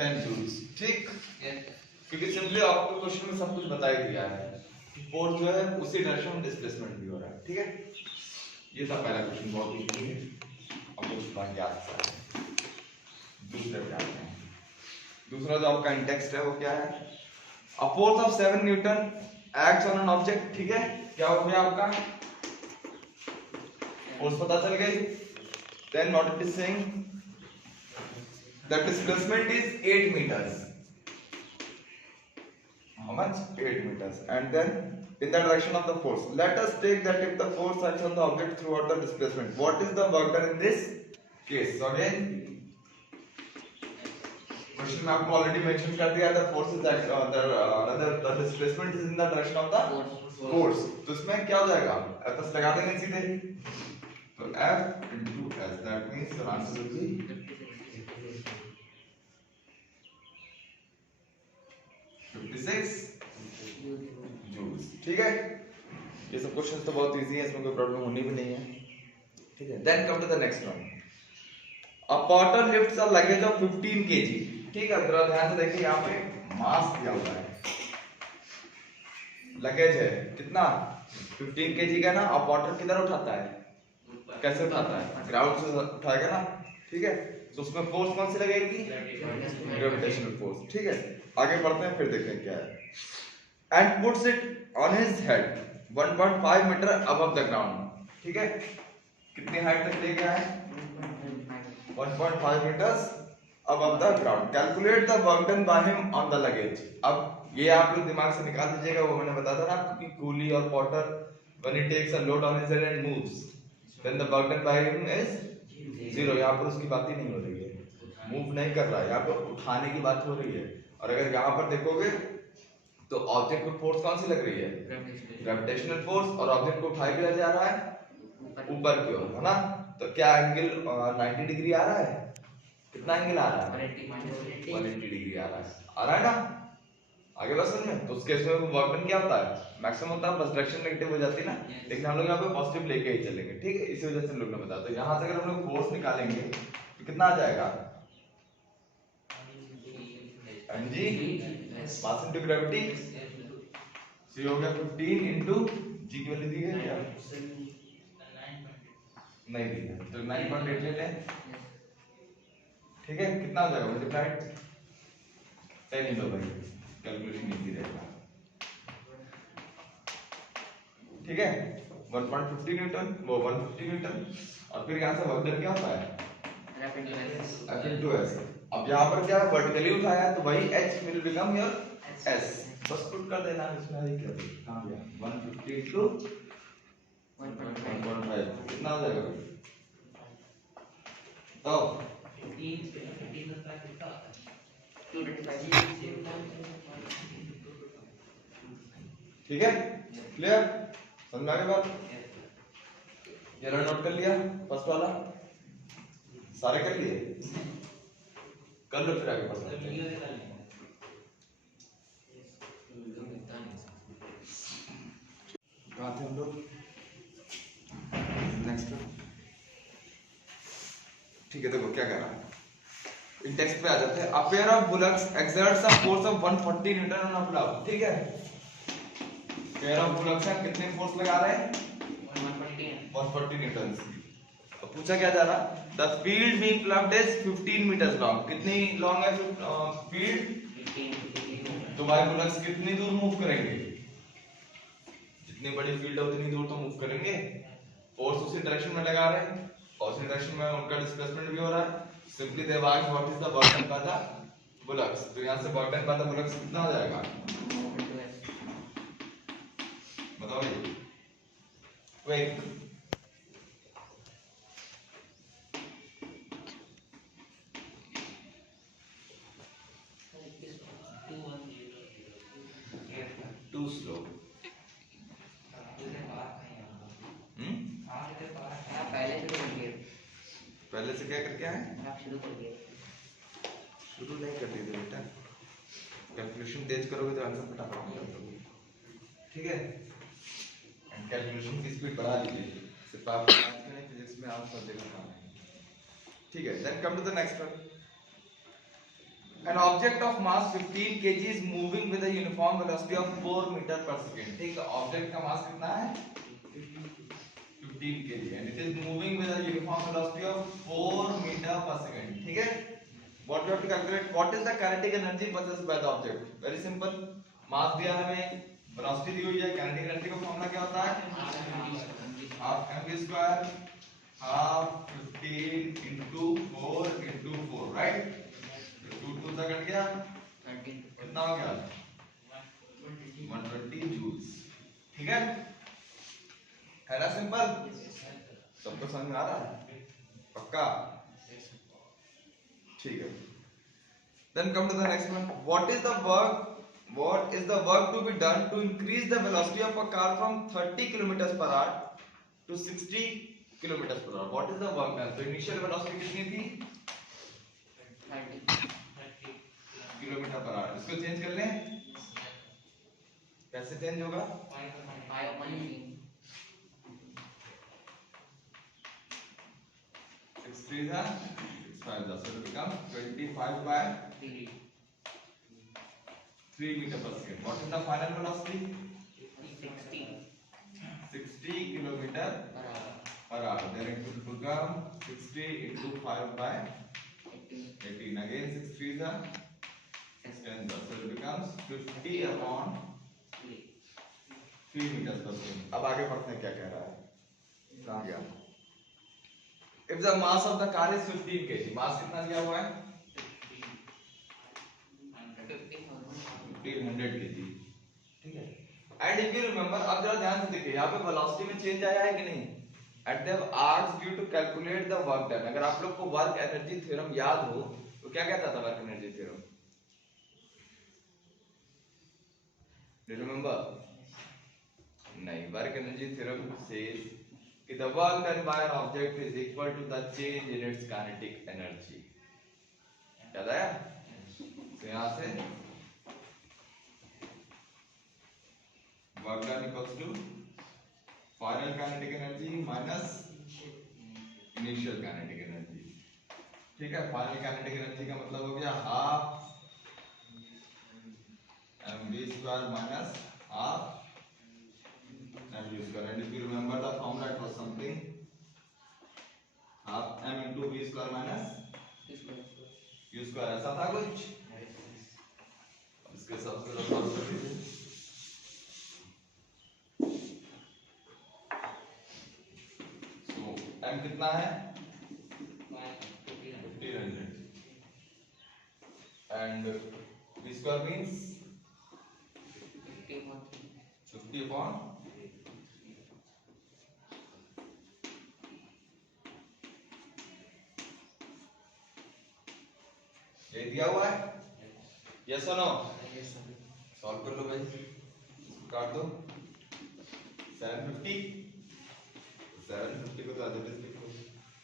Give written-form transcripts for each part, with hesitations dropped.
10 joules, ठीक। क्योंकि simply आपको क्वेश्चन में सब कुछ बता ही दिया है, फोर्स जो है उसी डायरेक्शन में डिस्प्लेसमेंट भी हो रहा है, ठीक है। ये था पहला क्वेश्चन, बहुत इजी है। अब कुछ बाकी आता है दूसरे पे आते हैं। दूसरा जो आपका इंटेक्स्ट है वो क्या है? A force of 7 Newton acts on an object, ठीक है। क्या हो गया आपका फोर्स पता चल गई। Then what it is saying, the displacement is 8 meters. How much? 8 meters. And then in the direction of the force, let us take that if the force acts on the object throughout the displacement, what is the work done in this case? So again question में आपको already mention कर दिया, the force is the displacement is in the direction of the force. तो इसमें क्या हो जाएगा, F लगा देंगे सीधे, तो F into S, that means your answer will be 56 joules, ठीक है। ये सब क्वेश्चंस तो बहुत इजी है, इसमें कोई प्रॉब्लम होनी भी नहीं है, ठीक है। Then come to the next one, a porter lifts a luggage of 15 kg, ठीक है। जरा ध्यान से देखिए, यहाँ पे मास दिया हुआ है, लगेज है कितना 15 kg का ना। और पोर्टर किधर उठाता है, कैसे उठाता है, ग्राउंड से उठाएगा ना, ठीक है। तो उसमें फोर्स कौन सी लगेगी, ग्रेविटेशनल फोर्स, ठीक है। आगे बढ़ते हैं, फिर देखते हैं क्या है। And puts it on his head 1.5 meter above the ground, ठीक है। कितनी हाइट तक ले गया है, 1.5 meters above the ground. Calculate the work done by him on the luggage. अब ये आप लोग दिमाग से निकाल दीजिएगा, वो मैंने बताया था ना कि कूली और porter when he takes a load on his head and moves, then the work done by him is 0. यहाँ पर उसकी बात ही नहीं हो रही है, मूव नहीं कर रहा है, यहाँ पर उठाने की बात हो रही है। और अगर यहाँ पर देखोगे तो ऑब्जेक्ट को फोर्स कौन सी लग रही है, ग्रेविटेशनल फोर्स, और ऑब्जेक्ट को उठाए किधर जा रहा है, ऊपर की ओर, है ना। तो क्या एंगल 90 डिग्री आ रहा है, कितना एंगल आ रहा है, 180 डिग्री आ रहा है ना। आगे बस में तो उस केस में वर्क डन क्या होता है, मैक्सिमम होता है, बस डायरेक्शन नेगेटिव हो जाती है ना, लेकिन हम लोग यहाँ पे पॉजिटिव लेके ही चलेंगे, ठीक है। इसी वजह से हम लोग ने बताया। तो यहाँ से अगर हम लोग फोर्स निकालेंगे तो कितना आ जाएगा, mg मास इनटू ग्रेविटी, सी हो गया 15 इनटू जी की वैल्यू दी है क्या, नहीं दी है, तो 9.8 लेते हैं, ठीक है। कितना हो जाएगा मल्टीप्लाइड 10 ही दो भाई, कैलकुलेशन इजी रहेगा, ठीक है। 1.50 न्यूटन, वो 150 न्यूटन, और फिर यहाँ से वर्क डन क्या होता है, F into S। अब यहाँ पर क्या है, वर्टिकली उठाया है तो वही H will become your S, बस पुट कर देना इसमें। आगे क्या कहाँ गया, 150 into 1.5 कितना हो जाएगा तो 225, ठीक है। क्लियर, समझ में आ गई बात। ये नोट कर लिया, फर्स्ट वाला सारे कर लिए, कर लो फिर आगे बढ़ते हैं। कहाँ थे हम लोग, नेक्स्ट, ठीक है। देखो क्या कह रहा है, इन टेक्स्ट पे आ जाते हैं। A pair of bullocks exerts a force of 140 Newton on a plough, ठीक है। पेयर ऑफ बुलक्स है, कितने फोर्स लगा रहे हैं, 140 न्यूटन। तो पूछा क्या जा रहा, the field being plugged is 15 metres long, कितनी लॉन्ग है फील्ड, तो भाई बुलक्स कितनी दूर मूव करेंगे, जितनी बड़ी फील्ड है उतनी दूर तो मूव करेंगे। फोर्स उसी डायरेक्शन में लगा रहे हैं और उसी डायरेक्शन में उनका डिस्प्लेसमेंट भी हो रहा है। Simply they ask what is the work done by the bullocks, तो यहां से work done by the bullocks कितना हो जाएगा, बताओ भाई, क्विक, टू स्लो, पहले से क्या करके आए, शुरू नहीं कर दिए थे बेटा, कैलकुलेशन तेज करोगे तो आंसर फटाफट निकल जाओगे, ठीक है। एंड कैलकुलेशन की स्पीड बढ़ा लीजिए, सिर्फ आप मैथ्स में नहीं फिजिक्स में आप सब जगह काम आएंगे, ठीक है। Then come to the next one, An object of mass 15 kg is moving with a uniform velocity of 4 meter per second. ठीक है, ऑब्जेक्ट का मास कितना है 15 kg and it is moving with a uniform velocity of 4 meter per second. ठीक है, what you have to calculate, what is the kinetic energy possessed by the object? Very simple, मास दिया है हमें, वेलोसिटी दी हुई है, kinetic energy का formula क्या होता है half mv square half 15 into 4 into 4, right? 2 से कट गया, कितना हो गया 120 जूल्स. ठीक है, है ना सिंपल, सबको समझ में आ रहा है पक्का? ठीक है. Then come to the next one. What is the work to be done to increase the velocity of a car from 30 kilometers per hour to 60 kilometers per hour? What is the work done? तो initial velocity कितनी थी 30 kilometre per hour. इसको change कर लें, कैसे change होगा 6 3 जा 6 5 जा, so it becomes 25 by 3 meter per second. What is the final velocity 60 kilometer per hour. Then it will become 60 into 5 by 18. Again 6 3 जा 10 जा, so it becomes 50 upon 3 meters per second. अब आगे पढ़ते हैं क्या कह रहा है, कहाँ गया. If the mass of the car is 15 kg, मास कितना दिया हुआ है 1500 kg. ठीक है, and if you remember, अब जरा ध्यान से देखिए, यहाँ पे वेलोसिटी में चेंज आया है कि नहीं. And they have asked you to calculate the work done. अगर आप लोग को वर्क एनर्जी थ्योरम याद हो तो क्या कहता था work energy theorem, do you remember? नहीं, वर्क एनर्जी थ्योरम says कि the work done by an object is equal to the change in its kinetic energy. याद आया? तो यहाँ से work done equals to final kinetic energy minus initial kinetic energy. ठीक है, final kinetic energy का मतलब हो गया half mv square minus half mv square. And if you remember the formula, it was something half m into v square minus u square. ऐसा था कुछ, इसके हिसाब से सॉल्व कर लीजिए. So m कितना है 1500 and v square means 50 upon ये दिया हुआ है, यस और नो. सॉल्व कर लो भाई, काट दो 750 को तो एज इट इज लिखो.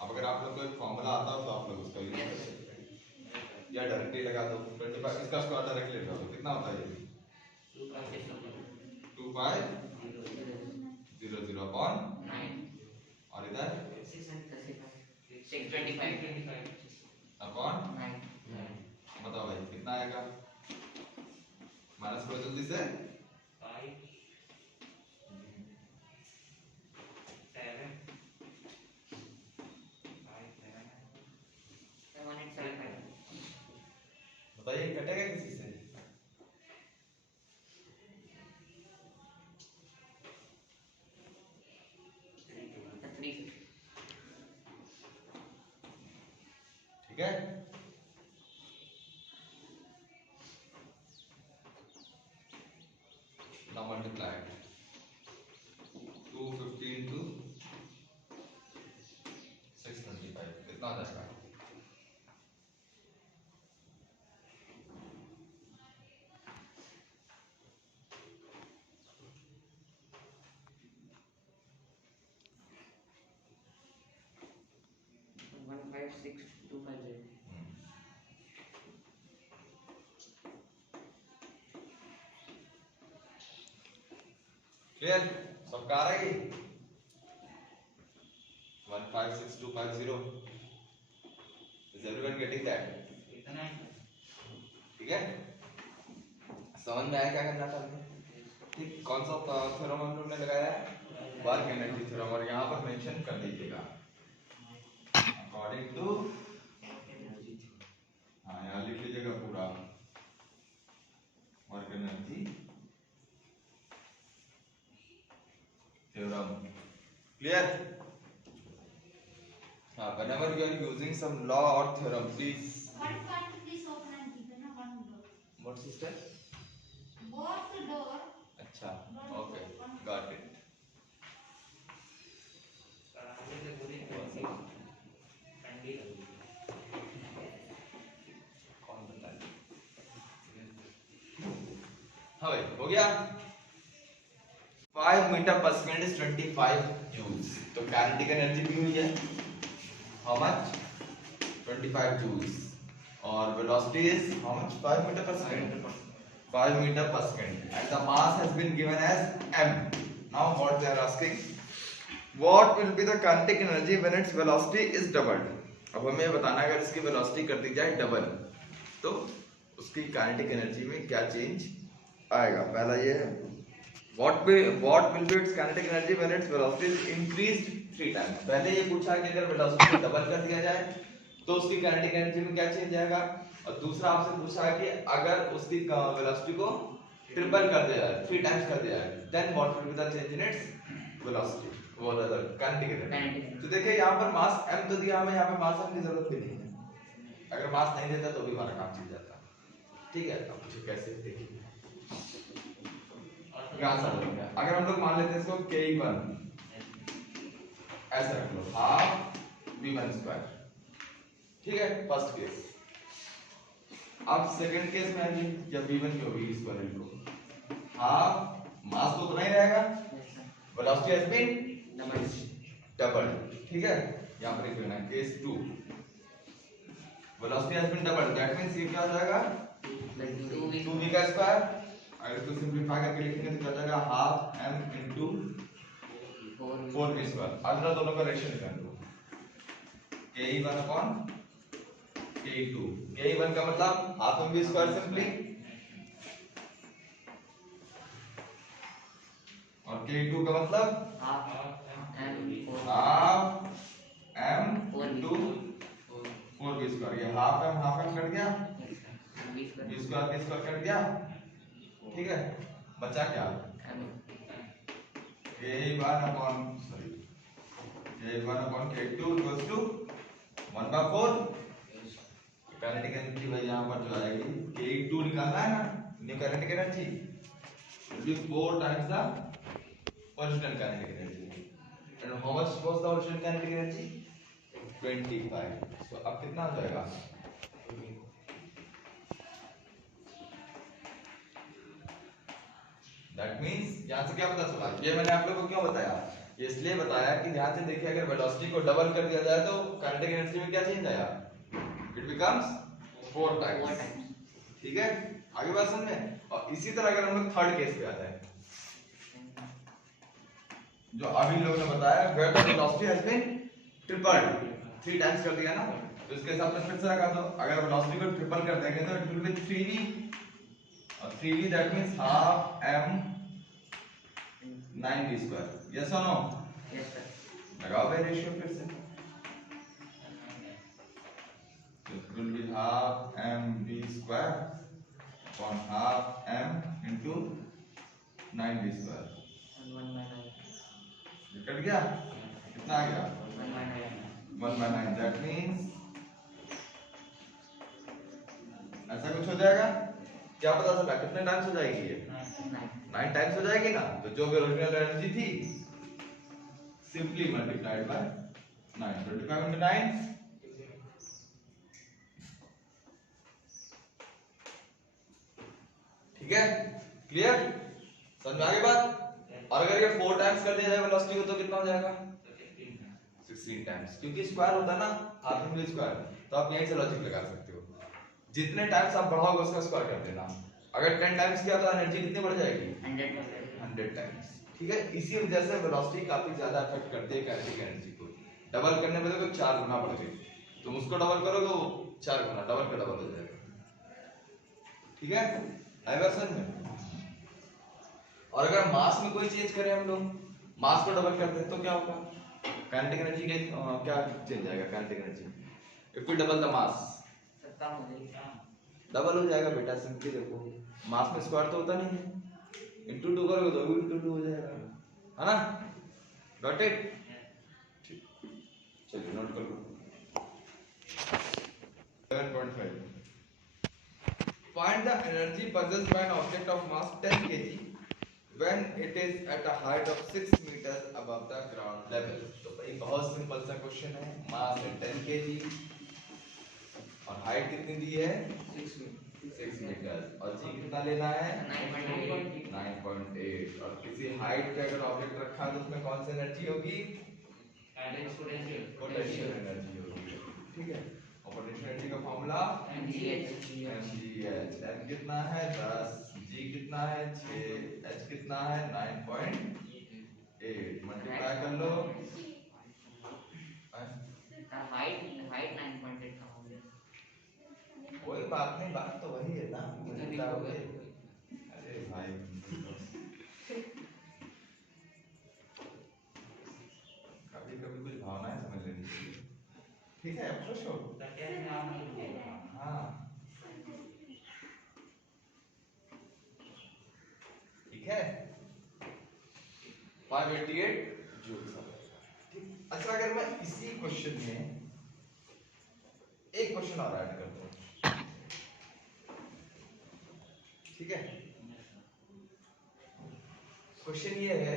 अब अगर आप लोग को एक फॉर्मूला आता हो तो आप लोग उसका यूज कर सकते हैं या डायरेक्टली लगा दो. 25 इसका स्क्वायर डायरेक्टली लगा दो, कितना होता है ये 2500 अपॉन 9 और इधर 625 अपॉन 9. बताओ भाई कितना आएगा, माइनस करो जल्दी से. 5 7 बताइए कटेगा किसी से. ठीक है, now multiply 250 into 625 कितना आ जाएगा 156250. क्लियर, सबका आ रहा है 156250. Is everyone getting that? इतना है समझ में आया क्या करना था हमें? ठीक, कौन सा थ्योरम हम लोग ने लगाया है? वर्क एनर्जी थ्योरम, और यहाँ पर मेंशन कर दीजिएगा अकॉर्डिंग टू, हाँ यहाँ लिख लीजिएगा पूरा वर्क एनर्जी थ्योरम। क्लियर? हाँ, whenever you are using some law or theorem, please. Please open and keep it. One door. What sister? Both the door. अच्छा, okay, got it. सर आगे से पूरी ठंडी लगी। कौन बताए? हाँ भाई, हो गया। 5 metre per second is 25 joules. तो काइनेटिक एनर्जी भी हुई है हाउ मच? 25 जूल्स। और velocity is how much? 5 metre per second. 5 meter per second, and the mass has been given as m. Now what they are asking, what will be the kinetic energy when its velocity is doubled? अब हमें बताना है अगर इसकी velocity कर दी जाए double तो उसकी काइनेटिक एनर्जी में क्या चेंज आएगा। पहला ये है what will be its kinetic energy when its velocity is increased 3 times। पहले ये पूछा कि अगर वेलोसिटी को डबल कर दिया जाए तो उसकी काइनेटिक एनर्जी में क्या चेंज आएगा, और दूसरा आपसे पूछा है कि अगर उसकी वेलोसिटी को ट्रिपल कर दिया जाए, 3 टाइम्स कर दिया जाए, then what will be the change in its velocity, वो द काइनेटिक एनर्जी। तो देखिए यहाँ पर मास m तो दिया, हमें यहाँ पे मास m की जरूरत भी नहीं है। अगर मास नहीं देता तो भी हमारा काम चल जाता। ठीक है, अब पूछो कैसे, देखिए यहाँ से हो गया। अगर हम लोग मान लेते हैं इसको k1 ऐसे रख लो, हाफ v1 स्क्वायर। ठीक है, फर्स्ट केस। अब सेकंड केस में आइए, जब v1 की होगी इस पर लो हाफ, मास तो उतना ही रहेगा, वेलोसिटी हैज बीन डबल। ठीक है, यहां पर लिख लेना case 2, velocity has been double, that means ये क्या हो जाएगा 2v का स्क्वायर। अगर इसको सिंपलीफाई करके लिखेंगे तो क्या हो जाएगा half m into 4v square. अगला दोनों का रेशियो निकाल लो, k1 अपॉन k2। k1 का मतलब half m v square simply, और k2 का मतलब half m into 4v square. ये हाफ m कट गया, v स्क्वायर कट गया। ठीक है, बचा क्या k1 upon k2 equals to 1/4। Kinetic energy भाई यहाँ पर जो आएगी k2 निकालना है ना, new kinetic energy will be 4 times the original kinetic energy, and how much was the original kinetic energy? 25। so अब कितना हो जाएगा, दैट मींस यहाँ से क्या पता चला, ये मैंने आप लोगों को क्यों बताया, इसलिए बताया कि ध्यान से देखिए अगर वेलोसिटी को डबल कर दिया जाए तो काइनेटिक एनर्जी में क्या चेंज आया, इट बिकम्स 4 टाइम्स। ठीक है, आगे बात समझ में। और इसी तरह अगर हम लोग थर्ड केस पे आते हैं, जो अभी लोगों ने बताया where the velocity has been tripled, 3 times कर दिया ना, तो इसके हिसाब से फिर से लगा दो। अगर वेलोसिटी को ट्रिपल कर देंगे तो इट विल बी 3v, और 3v that means half m 9v square. Yes और नो? Yes sir. लगाओ भाई रेशियो फिर से, it will be half mv square upon half m into 9v square। ये कट गया, कितना आ गया 1/9। दैट मींस ऐसा कुछ हो जाएगा, क्या पता चला कितने टाइम्स हो जाएगी ये 9 टाइम्स हो जाएगी ना। तो जो भी ओरिजिनल एनर्जी थी सिंपली मल्टीप्लाइड बाय 9, 25 into 9 ठीक है, क्लियर, समझ में आ गई बात। और अगर ये 4 टाइम्स कर दिया जाए वेलोसिटी को तो कितना हो जाएगा 16 टाइम्स, क्योंकि स्क्वायर होता है ना हाफ m स्क्वायर, तो आप यहीं से लॉजिक लगा सकते हो, जितने टाइम्स आप बढ़ाओगे उसका स्क्वायर कर देना। अगर 10 टाइम्स किया तो एनर्जी कितनी बढ़ जाएगी 100 टाइम्स। ठीक है, इसी वजह से वेलोसिटी काफी ज्यादा अफेक्ट करती है काइनेटिक एनर्जी को। डबल करने पे तो 4 गुना बढ़ गई, तुम उसको डबल करोगे वो 4 गुना डबल का डबल हो जाएगा। ठीक है, आएगा समझ में? और अगर मास में कोई चेंज करें हम लोग, मास को डबल कर दें तो क्या होगा? काइनेटिक एनर्जी के क्या चेंज आएगा? Kinetic energy if we double the mass, सत्ता हो जाएगा। डबल हो जाएगा बेटा। सिंपली देखो, मास में स्क्वायर तो होता नहीं है, इंटू 2 करोगे तो भी इंटू 2 हो जाएगा, है ना? Got it? चलिए नोट कर लो। 7.5 find the energy possessed by an object of mass 10 kg when it is at a height of 6 meters above the ground level। तो भाई बहुत सिंपल सा क्वेश्चन है। मास है 10 kg और हाइट कितनी दी है? 6 मीटर और जी कितना लेना है? 9.8। और किसी हाइट पे अगर ऑब्जेक्ट रखा है तो उसमें कौन सी एनर्जी होगी? पोटेंशियल एनर्जी होगी, ठीक है। और पोटेंशियल एनर्जी का फॉर्मूला mgh। m कितना है? 10, g कितना है? 6, h कितना है? 9.8। मल्टीप्लाई कर लो। हाइट 9.8 का हो गया। कोई बात नहीं, बात तो वही है ना। मल्टीप्लाई हो गई। अरे भाई कभी कभी कुछ भावनाएं समझ लेनी चाहिए, ठीक है? खुश हो? हाँ ठीक है। 588 जूल। ठीक। अच्छा, अगर मैं इसी क्वेश्चन में एक क्वेश्चन और ऐड कर दूं, ठीक है? क्वेश्चन ये है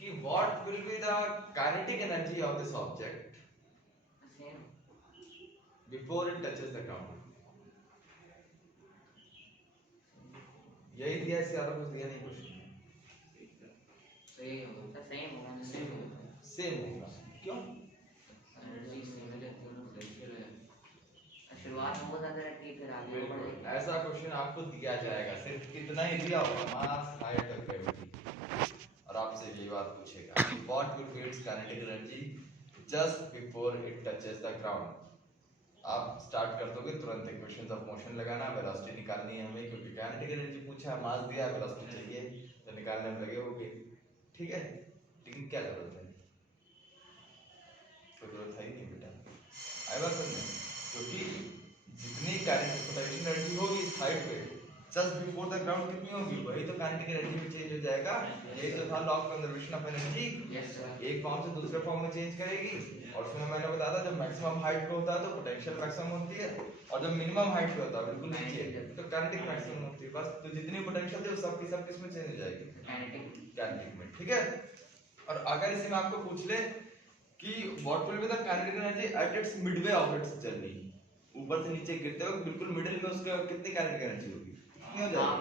कि what will be the kinetic energy of this object before it touches the ground. यही दिया, इससे ज्यादा कुछ दिया नहीं क्वेश्चन में। सेम होगा। क्यों? शुरुआत में बहुत ज्यादा रहती है, फिर आगे बिल्कुल ऐसा क्वेश्चन आपको दिया जाएगा, सिर्फ कितना ही दिया होगा, मास, हाइट और ग्रेविटी, और आपसे यही बात पूछेगा what will B it's kinetic energy just before it touches the ground. आप स्टार्ट कर दोगे तुरंत इक्वेशंस ऑफ मोशन लगाना, वेलोसिटी निकालनी है हमें, क्योंकि काइनेटिक एनर्जी पूछा है, मास दिया है, वेलोसिटी चाहिए, तो निकालने में लगे होगे, ठीक है? लेकिन क्या जरूरत है? कोई जरूरत है ही नहीं बेटा। आएगा समझ? क्योंकि जितनी काइनेटिक पोटेंशियल एनर्जी होगी इस हाइट पे जस्ट बिफोर द ग्राउंड कितनी होगी, वही तो काइनेटिक एनर्जी में चेंज हो जाएगा। एक तो था law of conservation of energy, एक फॉर्म से दूसरे फॉर्म में चेंज करेगी। और उसमें मैंने बताया था जब मैक्सिमम हाइट पे होता है तो पोटेंशियल मैक्सिमम होती है, और जब मिनिमम हाइट पे होता है बिल्कुल नीचे तो काइनेटिक मैक्सिमम होती है। बस तो जितनी पोटेंशियल थी वो सब की सब किस में चेंज हो जाएगी? काइनेटिक में, ठीक है? और अगर इसी में आपको पूछ ले कि what will be the kinetic energy at its Midway of its journey, ऊपर से नीचे गिरते हुए बिल्कुल मिडिल में उसका कितनी काइनेटिक एनर्जी होगी? कितनी हो जाएगी?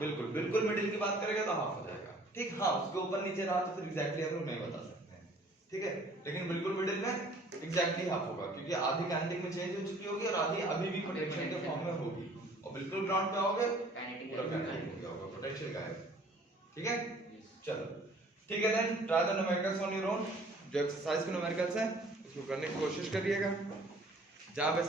बिल्कुल बिल्कुल मिडिल की बात करेगा तो हाफ हो जाएगा, ठीक? हाँ, उसके ऊपर नीचे रहा तो फिर एग्जैक्टली हम लोग नहीं बता सकते हैं, ठीक है? लेकिन बिल्कुल मिडिल में एग्जैक्टली हाफ होगा, क्योंकि आधी काइनेटिक में चेंज हो चुकी होगी और आधी अभी भी पोटेंशियल के फॉर्म में होगी, और बिल्कुल ग्राउंड पे आओगे पूरा काइनेटिक हो गया होगा, पोटेंशियल गायब, ठीक है? चलो ठीक है, then try the numericals on your own. जो एक्सरसाइज के न्यूमेरिकल्स हैं उसको करने की कोशिश करिएगा, जहां पे